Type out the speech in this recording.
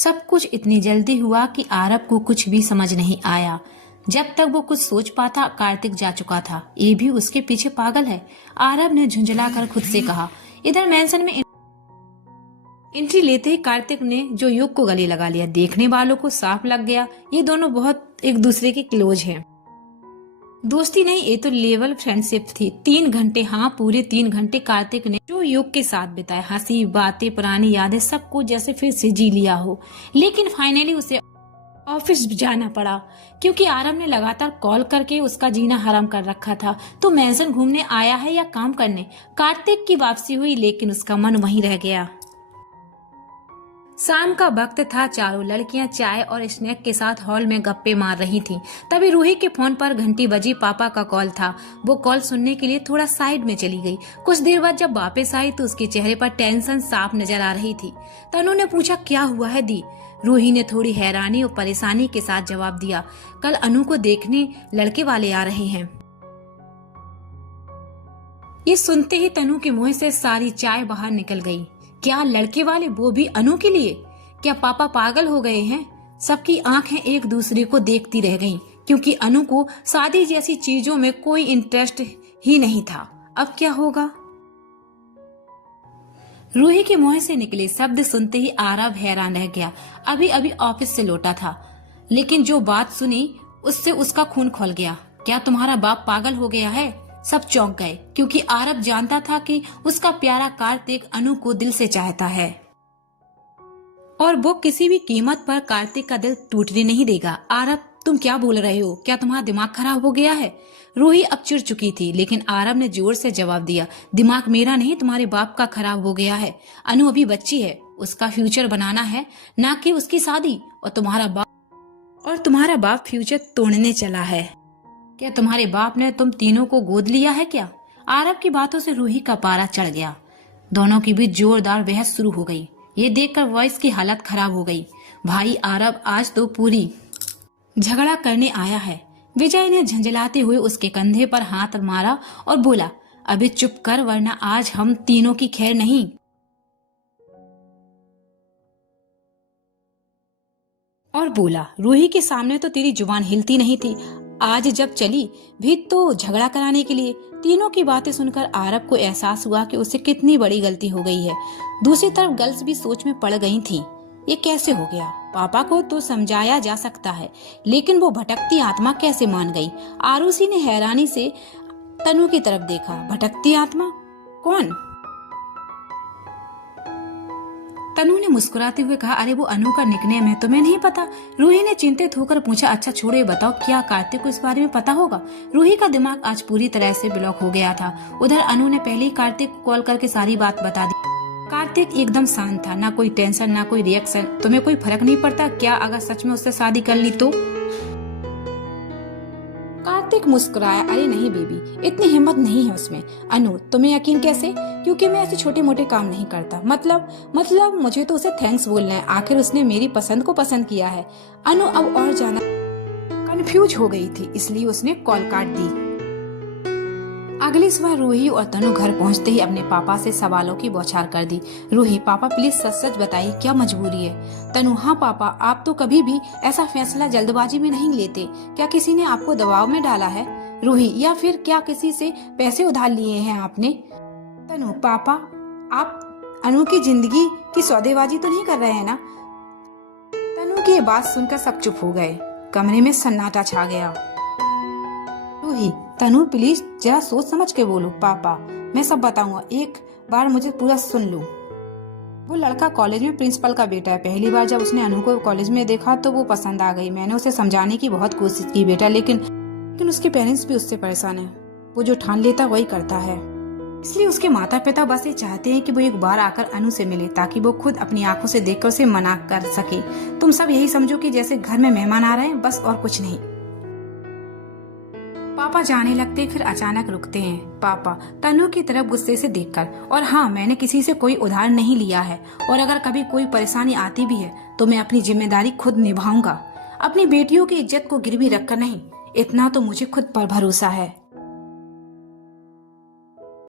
सब कुछ इतनी जल्दी हुआ कि आरब को कुछ भी समझ नहीं आया। जब तक वो कुछ सोच पाता कार्तिक जा चुका था। ये भी उसके पीछे पागल है। आरब ने झुंझलाकर खुद से कहा। इधर मैंसन में एंट्री लेते ही कार्तिक ने जो युग को गले लगा लिया। देखने वालों को साफ लग गया ये दोनों बहुत एक दूसरे के क्लोज हैं। दोस्ती नहीं, ये तो लेवल फ्रेंडशिप थी। 3 घंटे, हाँ पूरे 3 घंटे कार्तिक ने जो युग के साथ बिताए, हंसी बातें पुरानी यादें सब कुछ जैसे फिर से जी लिया हो। लेकिन फाइनली उसे ऑफिस जाना पड़ा क्योंकि आरब ने लगातार कॉल करके उसका जीना हराम कर रखा था। तो मैंसन घूमने आया है या काम करने? कार्तिक की वापसी हुई लेकिन उसका मन वहीं रह गया। शाम का वक्त था। चारों लड़कियां चाय और स्नैक के साथ हॉल में गप्पे मार रही थीं। तभी रूही के फोन पर घंटी बजी। पापा का कॉल था। वो कॉल सुनने के लिए थोड़ा साइड में चली गई। कुछ देर बाद जब वापस आई तो उसके चेहरे पर टेंशन साफ नजर आ रही थी। तनु ने पूछा, क्या हुआ है दी? रूही ने थोड़ी हैरानी और परेशानी के साथ जवाब दिया, कल अनु को देखने लड़के वाले आ रहे हैं। ये सुनते ही तनु के मुंह से सारी चाय बाहर निकल गई। क्या लड़के वाले, वो भी अनु के लिए? क्या पापा पागल हो गए हैं? सबकी आंखें एक दूसरे को देखती रह गईं, क्योंकि अनु को शादी जैसी चीजों में कोई इंटरेस्ट ही नहीं था। अब क्या होगा? रूही के मुंह से निकले शब्द सुनते ही आरब हैरान रह गया। अभी अभी ऑफिस से लौटा था, लेकिन जो बात सुनी उससे उसका खून खौल गया। क्या तुम्हारा बाप पागल हो गया है? सब चौंक गए, क्योंकि आरब जानता था कि उसका प्यारा कार्तिक अनु को दिल से चाहता है और वो किसी भी कीमत पर कार्तिक का दिल टूटने नहीं देगा। आरब, तुम क्या बोल रहे हो? क्या तुम्हारा दिमाग खराब हो गया है? रूही अब चिढ़ चुकी थी, लेकिन आरब ने जोर से जवाब दिया, दिमाग मेरा नहीं, तुम्हारे बाप का खराब हो गया है। अनु अभी बच्ची है, उसका फ्यूचर बनाना है, ना कि उसकी शादी। और तुम्हारा बाप फ्यूचर तोड़ने चला है। क्या तुम्हारे बाप ने तुम तीनों को गोद लिया है क्या? आरब की बातों से रूही का पारा चढ़ गया। दोनों के बीच जोरदार बहस शुरू हो गई। ये देखकर वॉइस की हालत खराब हो गई। भाई आरब आज तो पूरी झगड़ा करने आया है। विजय ने झंझलाते हुए उसके कंधे पर हाथ मारा और बोला, अभी चुप कर, वरना आज हम तीनों की खैर नहीं। और बोला, रूही के सामने तो तेरी जुबान हिलती नहीं थी, आज जब चली भी तो झगड़ा कराने के लिए। तीनों की बातें सुनकर आरब को एहसास हुआ कि उससे कितनी बड़ी गलती हो गई है। दूसरी तरफ गर्ल्स भी सोच में पड़ गई थीं। ये कैसे हो गया? पापा को तो समझाया जा सकता है, लेकिन वो भटकती आत्मा कैसे मान गई? आरुषि ने हैरानी से तनु की तरफ देखा। भटकती आत्मा? कौन? तनु ने मुस्कुराते हुए कहा, अरे वो अनु का निकनेम है, तुम्हें नहीं पता? रूही ने चिंतित होकर पूछा, अच्छा छोड़ो, ये बताओ क्या कार्तिक को इस बारे में पता होगा? रूही का दिमाग आज पूरी तरह से ब्लॉक हो गया था। उधर अनु ने पहले ही कार्तिक को कॉल करके सारी बात बता दी। कार्तिक एकदम शांत था, ना कोई टेंशन ना कोई रिएक्शन। तुम्हें कोई फर्क नहीं पड़ता क्या अगर सच में उससे शादी कर ली तो? कार्तिक मुस्कुराया, अरे नहीं बेबी, इतनी हिम्मत नहीं है उसमें। अनु, तुम्हें यकीन कैसे? क्योंकि मैं ऐसे छोटे मोटे काम नहीं करता। मतलब मुझे तो उसे थैंक्स बोलना है, आखिर उसने मेरी पसंद को पसंद किया है। अनु अब और ज्यादा कंफ्यूज हो गई थी, इसलिए उसने कॉल काट दी। अगली सुबह रूही और तनु घर पहुंचते ही अपने पापा से सवालों की बौछार कर दी। रूही, पापा प्लीज सच सच बताइए, क्या मजबूरी है? तनु, हाँ पापा, आप तो कभी भी ऐसा फैसला जल्दबाजी में नहीं लेते। क्या किसी ने आपको दबाव में डाला है? रूही, या फिर क्या किसी से पैसे उधार लिए हैं आपने? तनु, पापा आप अनु की जिंदगी की सौदेबाजी तो नहीं कर रहे हैं ना? तनु की ये बात सुनकर सब चुप हो गए। कमरे में सन्नाटा छा गया। रूही, तनु प्लीज जरा सोच समझ के बोलो। पापा, मैं सब बताऊंगा, एक बार मुझे पूरा सुन लो। वो लड़का कॉलेज में प्रिंसिपल का बेटा है। पहली बार जब उसने अनु को कॉलेज में देखा तो वो पसंद आ गई। मैंने उसे समझाने की बहुत कोशिश की बेटा, लेकिन उसके पेरेंट्स भी उससे परेशान है। वो जो ठान लेता वही करता है, इसलिए उसके माता पिता बस ये चाहते हैं कि वो एक बार आकर अनु से मिले, ताकि वो खुद अपनी आंखों से देखकर उसे मना कर सके। तुम सब यही समझो कि जैसे घर में मेहमान आ रहे हैं, बस और कुछ नहीं। पापा जाने लगते फिर अचानक रुकते हैं। पापा, तनु की तरफ गुस्से से देखकर, और हाँ, मैंने किसी से कोई उधार नहीं लिया है, और अगर कभी कोई परेशानी आती भी है तो मैं अपनी जिम्मेदारी खुद निभाऊंगा। अपनी बेटियों की इज्जत को गिरवी रखकर नहीं, इतना तो मुझे खुद पर भरोसा है।